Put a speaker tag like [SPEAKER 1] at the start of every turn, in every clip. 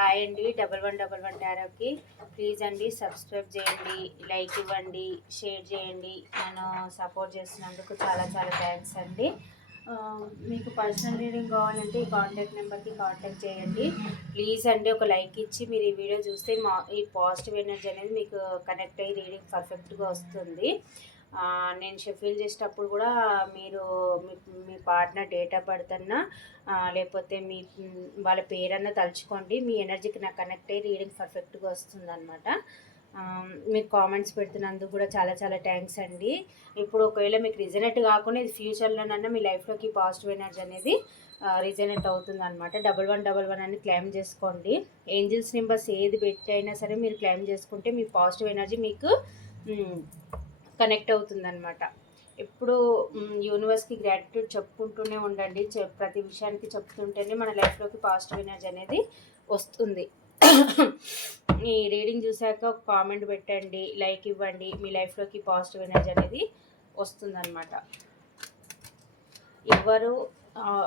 [SPEAKER 1] Hi అండి double one double one టారోకి. Please అండి సబ్స్క్రైబ్ చేయండి లైక్ ఇవ్వండి షేర్ చేయండి. నన్ను సపోర్ట్ చేసినందుకు చాలా చాలా థ్యాంక్స్ అండి. మీకు పర్సనల్ రీడింగ్ కావాలంటే ఈ కాంటాక్ట్ నెంబర్కి కాంటాక్ట్ చేయండి. ప్లీజ్ అండి ఒక లైక్ ఇచ్చి మీరు ఈ వీడియో చూస్తే మా ఈ పాజిటివ్ ఎనర్జీ అనేది మీకు కనెక్ట్ అయ్యి రీడింగ్ పర్ఫెక్ట్గా వస్తుంది. నేను షెఫిల్ చేసేటప్పుడు కూడా మీరు పార్ట్నర్ డేట్ ఆఫ్ బర్త్ అన్నా లేకపోతే మీ వాళ్ళ పేరన్నా తలుచుకోండి. మీ ఎనర్జీకి నాకు కనెక్ట్ అయ్యి రీడింగ్ పర్ఫెక్ట్గా వస్తుందన్నమాట. మీరు కామెంట్స్ పెడుతున్నందుకు కూడా చాలా చాలా థ్యాంక్స్ అండి. ఇప్పుడు ఒకవేళ మీకు రిజనెట్ కాకుండా ఇది ఫ్యూచర్లోనన్నా మీ లైఫ్లోకి పాజిటివ్ ఎనర్జీ అనేది రిజనెట్ అవుతుంది అనమాట డబల్ వన్ డబల్ వన్ అని క్లెయిమ్ చేసుకోండి. ఏంజిల్స్ నెంబర్స్ ఏది పెట్టి అయినా సరే మీరు క్లెయిమ్ చేసుకుంటే మీ పాజిటివ్ ఎనర్జీ మీకు కనెక్ట్ అవుతుందన్నమాట. ఎప్పుడు యూనివర్స్కి గ్రాటిట్యూడ్ చెప్పుకుంటూనే ఉండండి. ప్రతి విషయానికి చెప్తుంటేనే మన లైఫ్లోకి పాజిటివ్ ఎనర్జీ అనేది వస్తుంది. ఈ రీడింగ్ చూశాక ఒక కామెంట్ పెట్టండి లైక్ ఇవ్వండి. మీ లైఫ్లోకి పాజిటివ్ ఎనర్జీ అనేది వస్తుందన్నమాట. ఎవరు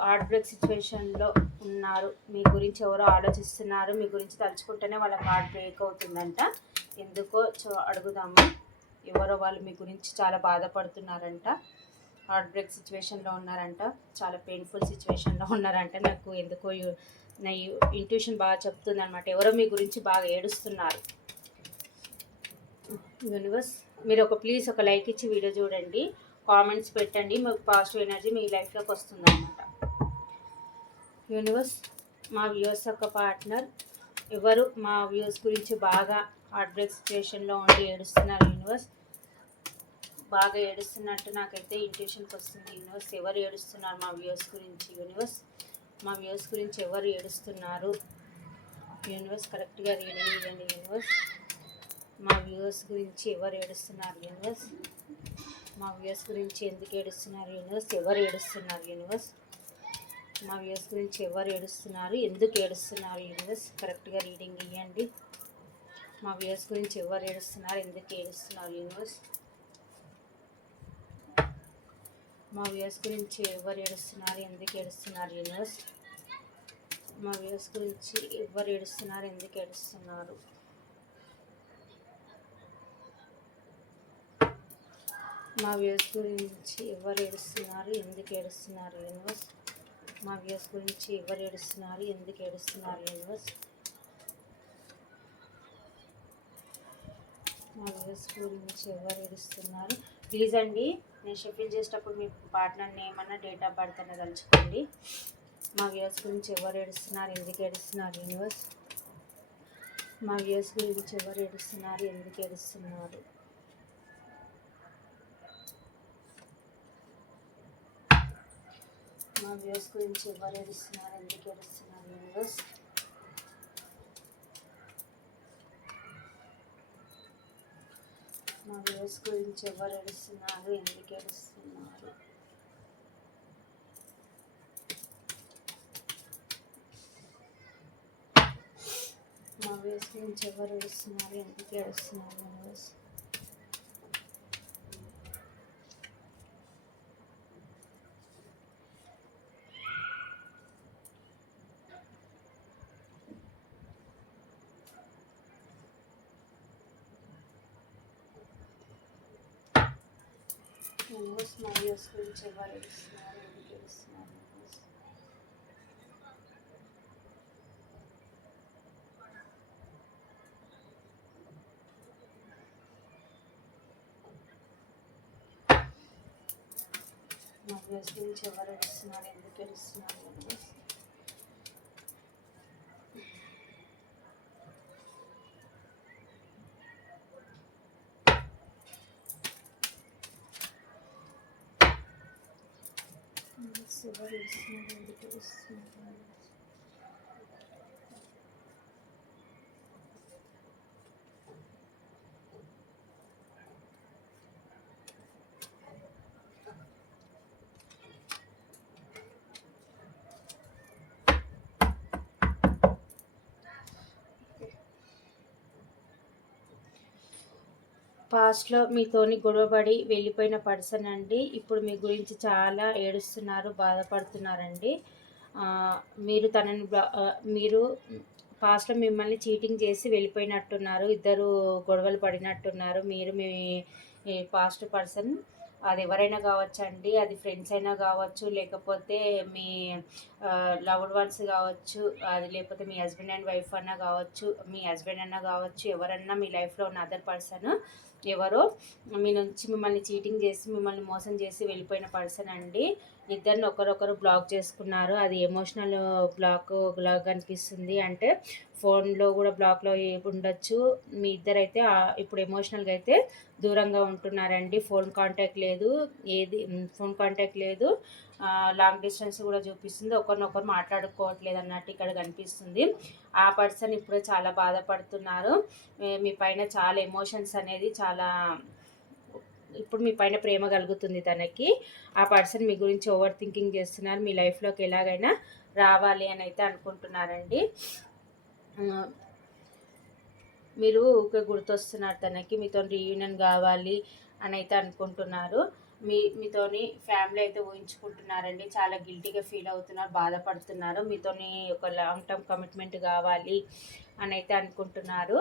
[SPEAKER 1] హార్ట్ బ్రేక్ సిచ్యువేషన్లో ఉన్నారు మీ గురించి ఎవరో ఆలోచిస్తున్నారు మీ గురించి తలుచుకుంటేనే వాళ్ళకి హార్ట్ బ్రేక్ అవుతుందంట. ఎందుకో అడుగుదాము. ఎవరో వాళ్ళు మీ గురించి చాలా బాధపడుతున్నారంట. హార్ట్ బ్రేక్ సిచ్యువేషన్లో ఉన్నారంట. చాలా పెయిన్ఫుల్ సిచ్యువేషన్లో ఉన్నారంట. నాకు ఎందుకో నా ఇంట్యూషన్ బాగా చెప్తుంది అనమాట ఎవరో మీ గురించి బాగా ఏడుస్తున్నారు. యూనివర్స్ మీరు ఒక ప్లీజ్ ఒక లైక్ ఇచ్చి వీడియో చూడండి. కామెంట్స్ పెట్టండి. మీకు పాజిటివ్ ఎనర్జీ మీ లైఫ్లోకి వస్తుంది అనమాట యూనివర్స్ మా వ్యూస్ యొక్క పార్ట్నర్ ఎవరు మా వ్యూస్ గురించి బాగా హార్ట్ బ్రేక్ సిచ్యువేషన్లో ఉండి ఏడుస్తున్నారు యూనివర్స్. బాగా ఏడుస్తున్నట్టు నాకైతే ఇంట్యూషన్కి వస్తుంది యూనివర్స్. ఎవరు ఏడుస్తున్నారు మా వ్యూస్ గురించి యూనివర్స్? మా వ్యూస్ గురించి ఎవరు ఏడుస్తున్నారు? యూనివర్స్ కరెక్ట్గా రీడింగ్ ఇవ్వండి యూనివర్స్. మా వ్యూస్ గురించి ఎవరు ఏడుస్తున్నారు యూనివర్స్? మా వ్యూస్ గురించి ఎందుకు ఏడుస్తున్నారు యూనివర్స్? ఎవరు ఏడుస్తున్నారు యూనివర్స్? మా వ్యూస్ గురించి ఎవరు ఏడుస్తున్నారు? ఎందుకు ఏడుస్తున్నారు యూనివర్స్? కరెక్ట్గా రీడింగ్ ఇవ్వండి. మా వ్యూస్ గురించి ఎవరు ఏడుస్తున్నారు? ఎందుకు ఏడుస్తున్నారు యూనివర్స్ మా వ్యూస్ గురించి ఎవరు ఏడుస్తున్నారు? ఎందుకు ఏడుస్తున్నారు యూనివర్స్ మా వ్యూస్ గురించి ఎవరు ఏడుస్తున్నారు? ఎందుకు ఏడుస్తున్నారు? మా వ్యూస్ గురించి ఎవరు ఏడుస్తున్నారు? ఎందుకు ఏడుస్తున్నారు యూనివర్స్ మా వ్యూస్ గురించి ఎవరు ఏడుస్తున్నారు? ఎందుకు ఏడుస్తున్నారు యూనివర్స్ మా వ్యూస్ గురించి ఎవరు ఏడుస్తున్నారు? ప్లీజ్ అండి నేను షెఫిల్ చేసేటప్పుడు మీ పార్ట్నర్ నేమ్ అన్న డేట్ ఆఫ్ బర్త్ అన్న తలుచుకోండి. మా వ్యూస్ గురించి ఎవరు ఏడుస్తున్నారు? ఎందుకు ఏడుస్తున్నారు యూనివర్స్ మా వ్యూస్ గురించి ఎవరు ఏడుస్తున్నారు? ఎందుకు ఏడుస్తున్నారు? మా వ్యూస్ గురించి ఎవరు ఏడుస్తున్నారు? ఎందుకు ఏడుస్తున్నారు యూనివర్స్ మా వ్యూస్ గురించి ఎవరు ఏడుస్తున్నారు? ఎందుకు ఏడుస్తున్నారు? మా వ్యూస్ గురించి ఎవరు ఏడుస్తున్నారు? ఎందుకు ఏడుస్తున్నారు మా యూనివర్స్ మా వ్యూస్ గురించి ఎవరు ఇస్తున్నారు ఎందుకు ఏడుస్తున్నారు మా వ్యూస్ గురించి ఎవరు ఇస్తున్నారు ఎందుకు ఏడుస్తున్నారు యూనివర్స్ యూనివర్స్ ఎవరు ఏడుస్తున్నారు ఎందుకు ఏడుస్తున్నారు పాస్ట్లో మీతోని గొడవపడి వెళ్ళిపోయిన పర్సన్ అండి ఇప్పుడు మీ గురించి చాలా ఏడుస్తున్నారు బాధపడుతున్నారండి. మీరు తనని మీరు పాస్ట్లో మిమ్మల్ని చీటింగ్ చేసి వెళ్ళిపోయినట్టున్నారు ఇద్దరు గొడవలు పడినట్టున్నారు. మీరు మీ పాస్ట్ పర్సన్ అది ఎవరైనా కావచ్చు అండి అది ఫ్రెండ్స్ అయినా కావచ్చు లేకపోతే మీ లవ్డ్ వన్స్ కావచ్చు అది లేకపోతే మీ హస్బెండ్ అండ్ వైఫ్ అన్నా కావచ్చు మీ హస్బెండ్ అన్నా కావచ్చు ఎవరన్నా మీ లైఫ్లో ఉన్న అదర్ పర్సన్ ఎవరో మీ నుంచి మిమ్మల్ని చీటింగ్ చేసి మిమ్మల్ని మోసం చేసి వెళ్ళిపోయిన పర్సన్ అండి. ఇద్దరిని ఒకరొకరు బ్లాక్ చేసుకున్నారు. అది ఎమోషనల్ బ్లాక్ బ్లాక్ అనిపిస్తుంది. అంటే ఫోన్లో కూడా బ్లాక్లో ఉండొచ్చు. మీ ఇద్దరైతే ఇప్పుడు ఎమోషనల్గా అయితే దూరంగా ఉంటున్నారండి. ఫోన్ కాంటాక్ట్ లేదు. ఏది ఫోన్ కాంటాక్ట్ లేదు. లాంగ్ డిస్టెన్స్ కూడా చూపిస్తుంది. ఒకరినొకరు మాట్లాడుకోవట్లేదు అన్నట్టు ఇక్కడ కనిపిస్తుంది. ఆ పర్సన్ ఇప్పుడు చాలా బాధపడుతున్నారు. మీ పైన చాలా ఎమోషన్స్ అనేది చాలా ఇప్పుడు మీ పైన ప్రేమ కలుగుతుంది తనకి. ఆ పర్సన్ మీ గురించి ఓవర్ థింకింగ్ చేస్తున్నారు. మీ లైఫ్లోకి ఎలాగైనా రావాలి అని అయితే అనుకుంటున్నారండి. మీరు ఊకే గుర్తొస్తున్నారు తనకి. మీతో రీయూనియన్ కావాలి అని అయితే అనుకుంటున్నారు. మీ మీతోని ఫ్యామిలీ అయితే ఊహించుకుంటున్నారండి. చాలా గిల్టీగా ఫీల్ అవుతున్నారు బాధపడుతున్నారు. మీతోని ఒక లాంగ్ టర్మ్ కమిట్మెంట్ కావాలి అని అయితే అనుకుంటున్నారు.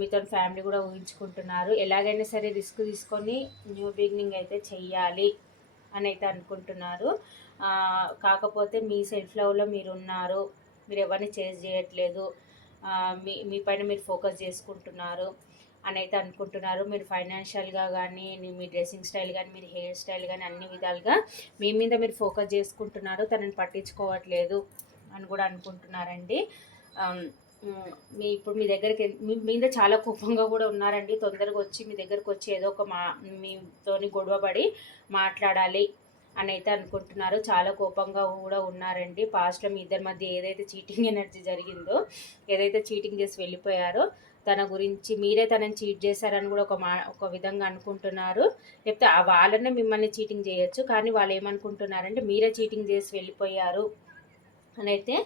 [SPEAKER 1] మీతో ఫ్యామిలీ కూడా ఊహించుకుంటున్నారు. ఎలాగైనా సరే రిస్క్ తీసుకొని న్యూ బిగినింగ్ అయితే చెయ్యాలి అని అయితే అనుకుంటున్నారు. కాకపోతే మీ సెల్ఫ్ లవ్లో మీరు ఉన్నారు మీరు ఎవరిని చేజ్ చేయట్లేదు. మీ మీ పైన మీరు ఫోకస్ చేసుకుంటున్నారు అని అయితే అనుకుంటున్నారు. మీరు ఫైనాన్షియల్గా కానీ మీ డ్రెస్సింగ్ స్టైల్ కానీ మీరు హెయిర్ స్టైల్ కానీ అన్ని విధాలుగా మీ మీద మీరు ఫోకస్ చేసుకుంటున్నారు. తనని పట్టించుకోవట్లేదు అని కూడా అనుకుంటున్నారండి. మీ ఇప్పుడు మీ దగ్గరికి మీ మీద చాలా కోపంగా కూడా ఉన్నారండి. తొందరగా వచ్చి మీ దగ్గరకు వచ్చి ఏదో ఒక మా మీతోని గొడవపడి మాట్లాడాలి అని అయితే అనుకుంటున్నారు. చాలా కోపంగా కూడా ఉన్నారండి. పాస్ట్లో మీ ఇద్దరి మధ్య ఏదైతే చీటింగ్ ఎనర్జీ జరిగిందో ఏదైతే చీటింగ్ చేసి వెళ్ళిపోయారో తన గురించి మీరే తనని చీట్ చేశారని కూడా ఒక మా ఒక విధంగా అనుకుంటున్నారు. లేకపోతే వాళ్ళనే మిమ్మల్ని చీటింగ్ చేయొచ్చు. కానీ వాళ్ళు ఏమనుకుంటున్నారంటే మీరే చీటింగ్ చేసి వెళ్ళిపోయారు అని అయితే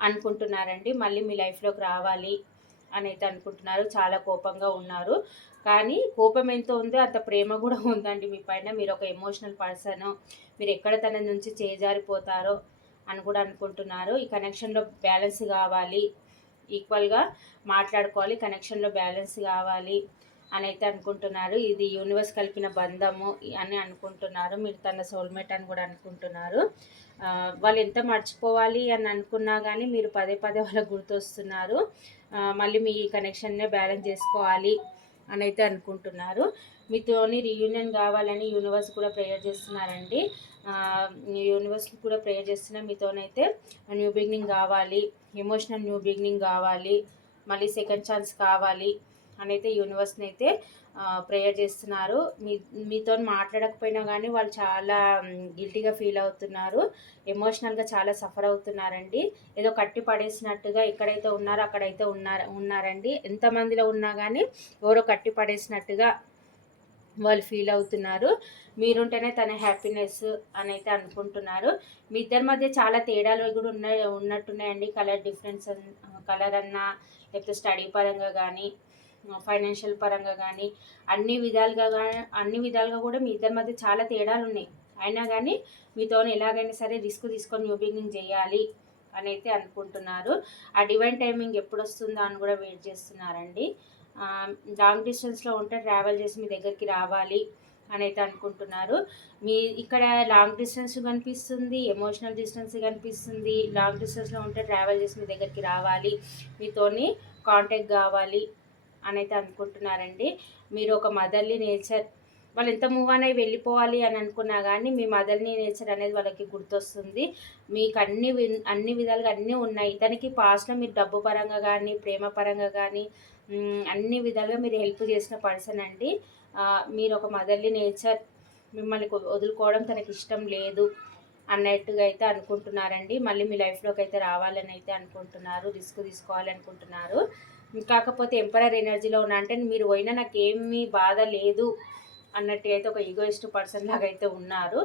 [SPEAKER 1] అనుకుంటున్నారండి. మళ్ళీ మీ లైఫ్లోకి రావాలి అని అయితే అనుకుంటున్నారు. చాలా కోపంగా ఉన్నారు. కానీ కోపం ఎంత ఉందో అంత ప్రేమ కూడా ఉందండి మీ పైన. మీరు ఒక ఎమోషనల్ పర్సన్ మీరు ఎక్కడ తన నుంచి చేజారిపోతారో అని కూడా అనుకుంటున్నారు. ఈ కనెక్షన్లో బ్యాలెన్స్ కావాలి. ఈక్వల్గా మాట్లాడుకోవాలి. కనెక్షన్లో బ్యాలెన్స్ కావాలి. అని అయితే అనుకుంటున్నారు. ఇది యూనివర్స్ కలిపిన బంధము అని అనుకుంటున్నారు. మీరు తన సోల్మేట్ అని కూడా అనుకుంటున్నారు. వాళ్ళు ఎంత మర్చిపోవాలి అని అనుకున్నా కానీ మీరు పదే పదే వాళ్ళకు గుర్తొస్తున్నారు. మళ్ళీ మీ కనెక్షన్నే బ్యాలెన్స్ చేసుకోవాలి అని అయితే అనుకుంటున్నారు. మీతోని రీయూనియన్ కావాలని యూనివర్స్ కూడా ప్రేయర్ చేస్తున్నారండి. యూనివర్స్కి కూడా ప్రేయర్ చేస్తున్నా మీతోనైతే న్యూ బిగినింగ్ కావాలి. ఎమోషనల్ న్యూ బిగినింగ్ కావాలి. మళ్ళీ సెకండ్ ఛాన్స్ కావాలి. అని అయితే యూనివర్స్ని అయితే ప్రేయర్ చేస్తున్నారు. మీ మీతో మాట్లాడకపోయినా కానీ వాళ్ళు చాలా గిల్టీగా ఫీల్ అవుతున్నారు. ఎమోషనల్గా చాలా సఫర్ అవుతున్నారండి. ఏదో కట్టి పడేసినట్టుగా ఎక్కడైతే ఉన్నారో అక్కడైతే ఉన్నారు ఉన్నారండి. ఎంతమందిలో ఉన్నా కానీ ఎవరో కట్టి పడేసినట్టుగా వాళ్ళు ఫీల్ అవుతున్నారు. మీరుంటేనే తన హ్యాపీనెస్ అని అయితే అనుకుంటున్నారు. మీ ఇద్దరి మధ్య చాలా తేడాలు కూడా ఉన్నాయి ఉన్నట్టున్నాయండి. కలర్ డిఫరెన్స్ కలర్ అన్నా లేకపోతే స్టడీ పరంగా కానీ ఫైనాన్షియల్ పరంగా కానీ అన్ని విధాలుగా కానీ అన్ని విధాలుగా కూడా మీ ఇద్దరి మధ్య చాలా తేడాలు ఉన్నాయి అయినా కానీ మీతో ఎలాగైనా సరే రిస్క్ తీసుకొని న్యూ బిగినింగ్ చేయాలి అని అయితే అనుకుంటున్నారు. ఆ డివైన్ టైమింగ్ ఎప్పుడు వస్తుందో అని కూడా వెయిట్ చేస్తున్నారండి. లాంగ్ డిస్టెన్స్లో ఉంటే ట్రావెల్ చేసి మీ దగ్గరికి రావాలి అని అయితే అనుకుంటున్నారు. మీ ఇక్కడ లాంగ్ డిస్టెన్స్ కనిపిస్తుంది ఎమోషనల్ డిస్టెన్స్ కనిపిస్తుంది. లాంగ్ డిస్టెన్స్లో ఉంటే ట్రావెల్ చేసి మీ దగ్గరికి రావాలి. మీతోని కాంటాక్ట్ కావాలి. అని అయితే అనుకుంటున్నారండి. మీరు ఒక మదర్లీ నేచర్ వాళ్ళు ఎంత మూవ్ అని వెళ్ళిపోవాలి అని అనుకున్నా కానీ మీ మదర్ని నేచర్ అనేది వాళ్ళకి గుర్తొస్తుంది. మీకు అన్ని అన్ని విధాలుగా అన్నీ ఉన్నాయి. తనకి పాస్ట్లో మీరు డబ్బు పరంగా కానీ ప్రేమ పరంగా కానీ అన్ని విధాలుగా మీరు హెల్ప్ చేసిన పర్సన్ అండి. మీరు ఒక మదర్లీ నేచర్ మిమ్మల్ని వదులుకోవడం తనకి ఇష్టం లేదు అన్నట్టుగా అయితే అనుకుంటున్నారండి. మళ్ళీ మీ లైఫ్లోకి అయితే రావాలని అయితే అనుకుంటున్నారు రిస్క్ తీసుకోవాలనుకుంటున్నారు. కాకపోతే ఎంపరర్ ఎనర్జీలో ఉన్న. అంటే మీరు పోయినా నాకేమీ బాధ లేదు అన్నట్టు అయితే ఒక ఈగోయిస్ట్ పర్సన్ లాగా అయితే ఉన్నారు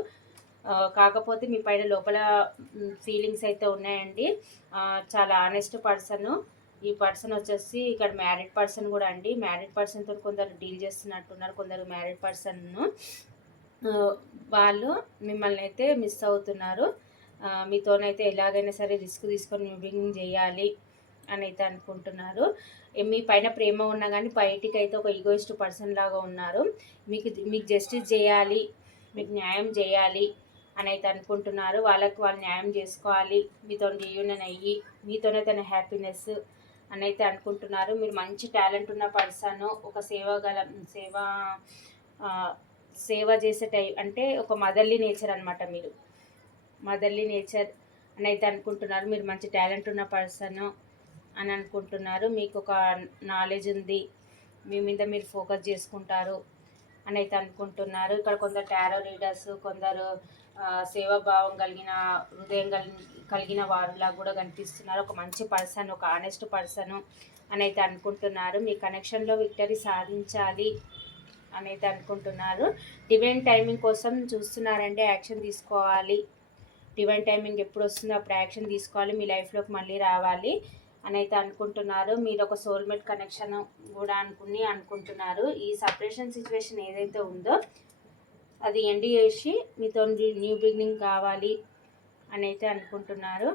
[SPEAKER 1] కాకపోతే మీ పైన లోపల ఫీలింగ్స్ అయితే ఉన్నాయండి. చాలా ఆనెస్ట్ పర్సన్ ఈ పర్సన్ వచ్చేసి ఇక్కడ మ్యారీడ్ పర్సన్ కూడా అండి. మ్యారీడ్ పర్సన్తో కొందరు డీల్ చేస్తున్నట్టున్నారు. కొందరు మ్యారీడ్ పర్సన్ను వాళ్ళు మిమ్మల్ని అయితే మిస్ అవుతున్నారు. మీతోనైతే ఎలాగైనా సరే రిస్క్ తీసుకొని మూవింగ్ చేయాలి. అని అయితే అనుకుంటున్నారు మీ పైన ప్రేమ ఉన్నా కానీ బయటికి అయితే ఒక ఈగోయిస్ట్ పర్సన్ లాగా ఉన్నారు. మీకు మీకు జస్టిస్ చేయాలి మీకు న్యాయం చేయాలి అని అయితే అనుకుంటున్నారు. వాళ్ళకి వాళ్ళు న్యాయం చేసుకోవాలి. మీతో రీయూనియన్ అయ్యి మీతోనే తన హ్యాపీనెస్ అని అయితే అనుకుంటున్నారు. మీరు మంచి టాలెంట్ ఉన్న పర్సన్ ఒక సేవ గల సేవ సేవ చేసే టై అంటే ఒక మదర్లీ నేచర్ అనమాట మీరు. మదర్లీ నేచర్ అని అయితే అనుకుంటున్నారు. మీరు మంచి టాలెంట్ ఉన్న పర్సన్ అని అనుకుంటున్నారు. మీకు ఒక నాలెడ్జ్ ఉంది. మీ మీద మీరు ఫోకస్ చేసుకుంటారు అని అయితే అనుకుంటున్నారు. ఇక్కడ కొందరు టారో రీడర్స్ కొందరు సేవాభావం కలిగిన హృదయం కలిగి కలిగిన వారులా కూడా కనిపిస్తున్నారు. ఒక మంచి పర్సన్ ఒక ఆనెస్ట్ పర్సన్ అని అయితే అనుకుంటున్నారు. మీ కనెక్షన్లో విక్టరీ సాధించాలి అని అయితే అనుకుంటున్నారు. డివైన్ టైమింగ్ కోసం చూస్తున్నారంటే యాక్షన్ తీసుకోవాలి. డివైన్ టైమింగ్ ఎప్పుడు వస్తుందో అప్పుడు యాక్షన్ తీసుకోవాలి. మీ లైఫ్లోకి మళ్ళీ రావాలి. అని అయితే అనుకుంటున్నారు. మీరు ఒక సోల్మేట్ కనెక్షన్ కూడా అనుకుని అనుకుంటున్నారు. ఈ సపరేషన్ సిచ్యువేషన్ ఏదైతే ఉందో అది ఎండ్ చేసి మీతో న్యూ బిగినింగ్ కావాలి అని అయితే అనుకుంటున్నారు.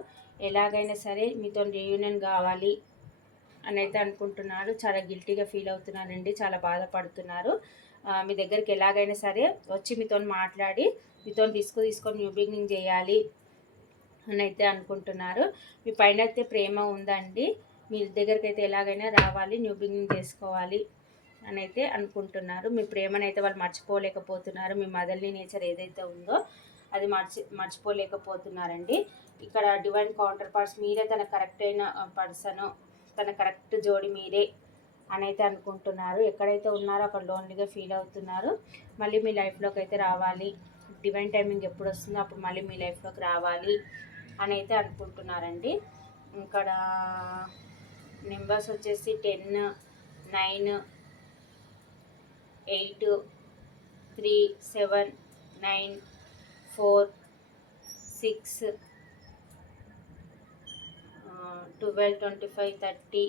[SPEAKER 1] ఎలాగైనా సరే మీతో రీయూనియన్ కావాలి అని అయితే అనుకుంటున్నారు. చాలా గిల్టీగా ఫీల్ అవుతున్నారండి చాలా బాధపడుతున్నారు. మీ దగ్గరికి ఎలాగైనా సరే వచ్చి మీతో మాట్లాడి మీతో రిస్క్ తీసుకొని న్యూ బిగినింగ్ చేయాలి. అని అయితే అనుకుంటున్నారు. మీ పైన అయితే ప్రేమ ఉందండి. మీ దగ్గరికి అయితే ఎలాగైనా రావాలి న్యూ బిగినింగ్ చేసుకోవాలి అని అయితే అనుకుంటున్నారు. మీ ప్రేమనైతే వాళ్ళు మర్చిపోలేకపోతున్నారు. మీ మదర్లీ నేచర్ ఏదైతే ఉందో అది మర్చి మర్చిపోలేకపోతున్నారండి. ఇక్కడ డివైన్ కౌంటర్ పార్ట్స్ మీరే తన కరెక్ట్ అయిన పర్సన్ తన కరెక్ట్ జోడి మీరే అని అయితే అనుకుంటున్నారు. ఎక్కడైతే ఉన్నారో అక్కడ లోన్లీగా ఫీల్ అవుతున్నారు. మళ్ళీ మీ లైఫ్లోకి అయితే రావాలి. డివైన్ టైమింగ్ ఎప్పుడు వస్తుందో అప్పుడు మళ్ళీ మీ లైఫ్లోకి రావాలి. అని అయితే అనుకుంటున్నారండి. ఇక్కడ నెంబర్స్ వచ్చేసి ten nine eight three seven nine four six twelve twenty five thirty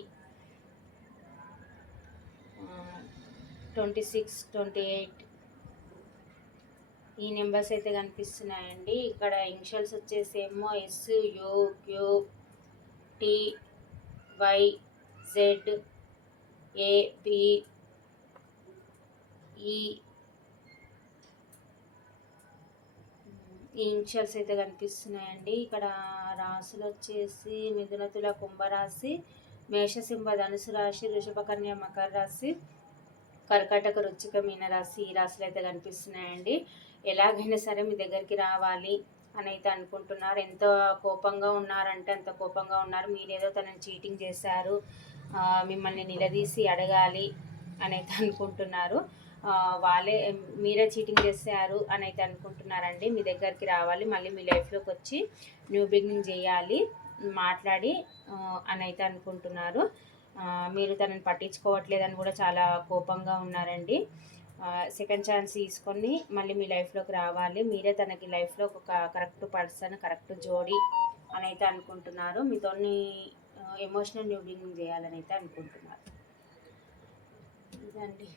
[SPEAKER 1] twenty six twenty eight ఈ నెంబర్స్ అయితే కనిపిస్తున్నాయండి. ఇక్కడ ఇనిషియల్స్ వచ్చేసి ఏమో S U Q T Y Z A B E initials అయితే కనిపిస్తున్నాయండి. ఇక్కడ రాసులు వచ్చేసి మిథున తుల కుంభరాశి మేషసింహ ధనుసు రాశి వృషభకన్య మకర రాశి కర్కాటక రుచిక మీనరాశి ఈ రాశులు అయితే కనిపిస్తున్నాయండి. ఎలాగైనా సరే మీ దగ్గరికి రావాలి అని అయితే అనుకుంటున్నారు. ఎంత కోపంగా ఉన్నారంటే అంత కోపంగా ఉన్నారు. మీరేదో తనని చీటింగ్ చేశారు. మిమ్మల్ని నిలదీసి అడగాలి అని అయితే అనుకుంటున్నారు. వాళ్ళే మీరే చీటింగ్ చేశారు అని అయితే అనుకుంటున్నారండి. మీ దగ్గరికి రావాలి. మళ్ళీ మీ లైఫ్లోకి వచ్చి న్యూ బిగినింగ్ చేయాలి మాట్లాడి అని అయితే అనుకుంటున్నారు. మీరు తనని పట్టించుకోవట్లేదని కూడా చాలా కోపంగా ఉన్నారండి. సెకండ్ ఛాన్స్ తీసుకొని మళ్ళీ మీ లైఫ్లోకి రావాలి. మీరే తనకి లైఫ్లో ఒక కరెక్ట్ పర్సన్ కరెక్ట్ జోడి అని అయితే అనుకుంటున్నారు. మీతోని ఎమోషనల్ న్యూ చేయాలని అయితే అనుకుంటున్నారు. ఇదండి.